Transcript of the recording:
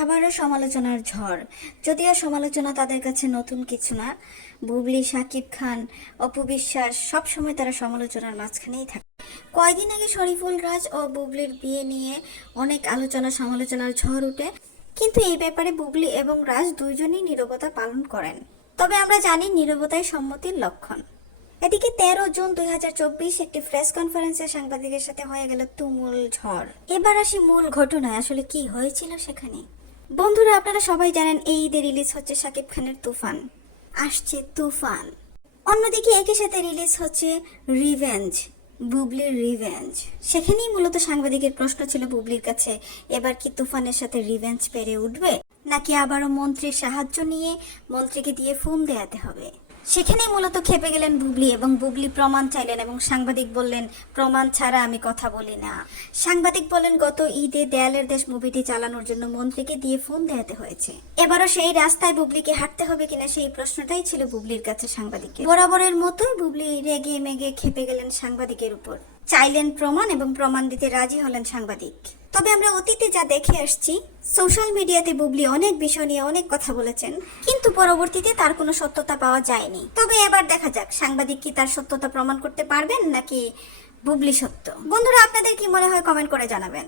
আবারও সমালোচনার ঝড়। যদিও সমালোচনা তাদের কাছে নতুন কিছু না। বুবলি, শাকিব খান, অপু বিশ্বাস সবসময় তারা সমালোচনার মাঝখানেই থাকে। কয়দিন আগে শরীফুল রাজ ও বুবলির বিয়ে নিয়ে অনেক আলোচনা সমালোচনার ঝড় উঠে, কিন্তু এই ব্যাপারে বুবলি এবং রাজ দুইজনই নীরবতা পালন করেন। তবে আমরা জানি নীরবতাই সম্মতির লক্ষণ। এদিকে 13 জুন 2024 একটি প্রেস কনফারেন্সে সাংবাদিকের সাথে হয়ে গেল তুমুল ঝড়। এবার আসি মূল ঘটনায়, আসলে কি হয়েছিল সেখানে। বন্ধুরা, আপনারা সবাই জানেন এই ঈদে রিলিজ হচ্ছে শাকিব খানের তুফান। আসছে তুফান। অন্যদিকে একই সাথে রিলিজ হচ্ছে রিভেঞ্জ, বুবলির রিভেঞ্জ। সেখানেই মূলত সাংবাদিকের প্রশ্ন ছিল বুবলির কাছে, এবার কি তুফানের সাথে রিভেঞ্জ পেরে উঠবে, নাকি আবারও মন্ত্রীর সাহায্য নিয়ে মন্ত্রীকে দিয়ে ফোন দেয়াতে হবে। সেখানেই মূলত খেপে গেলেন বুবলি এবং বুবলি প্রমাণ চাইলেন এবং সাংবাদিক বললেন, প্রমাণ ছাড়া আমি কথা বলি না। সাংবাদিক বলেন, গত ঈদে দেয়ালের দেশ মুভিটি চালানোর জন্য মন্ত্রীকে দিয়ে ফোন দেয়াতে হয়েছে। এবারও সেই রাস্তায় বুবলিকে হাঁটতে হবে কিনা সেই প্রশ্নটাই ছিল বুবলির কাছে সাংবাদিকের। বরাবরের মতোই বুবলি রেগে মেগে খেপে গেলেন সাংবাদিকের উপর, চাইলেন প্রমাণ এবং প্রমাণ দিতে রাজি হলেন সাংবাদিক। তবে আমরা অতীতে যা দেখে আসছি, সোশ্যাল মিডিয়াতে বুবলি অনেক বিষয় নিয়ে অনেক কথা বলেছেন, কিন্তু পরবর্তীতে তার কোনো সত্যতা পাওয়া যায়নি। তবে এবার দেখা যাক সাংবাদিক কি তার সত্যতা প্রমাণ করতে পারবেন নাকি বুবলি সত্য। বন্ধুরা, আপনাদের কি মনে হয় কমেন্ট করে জানাবেন।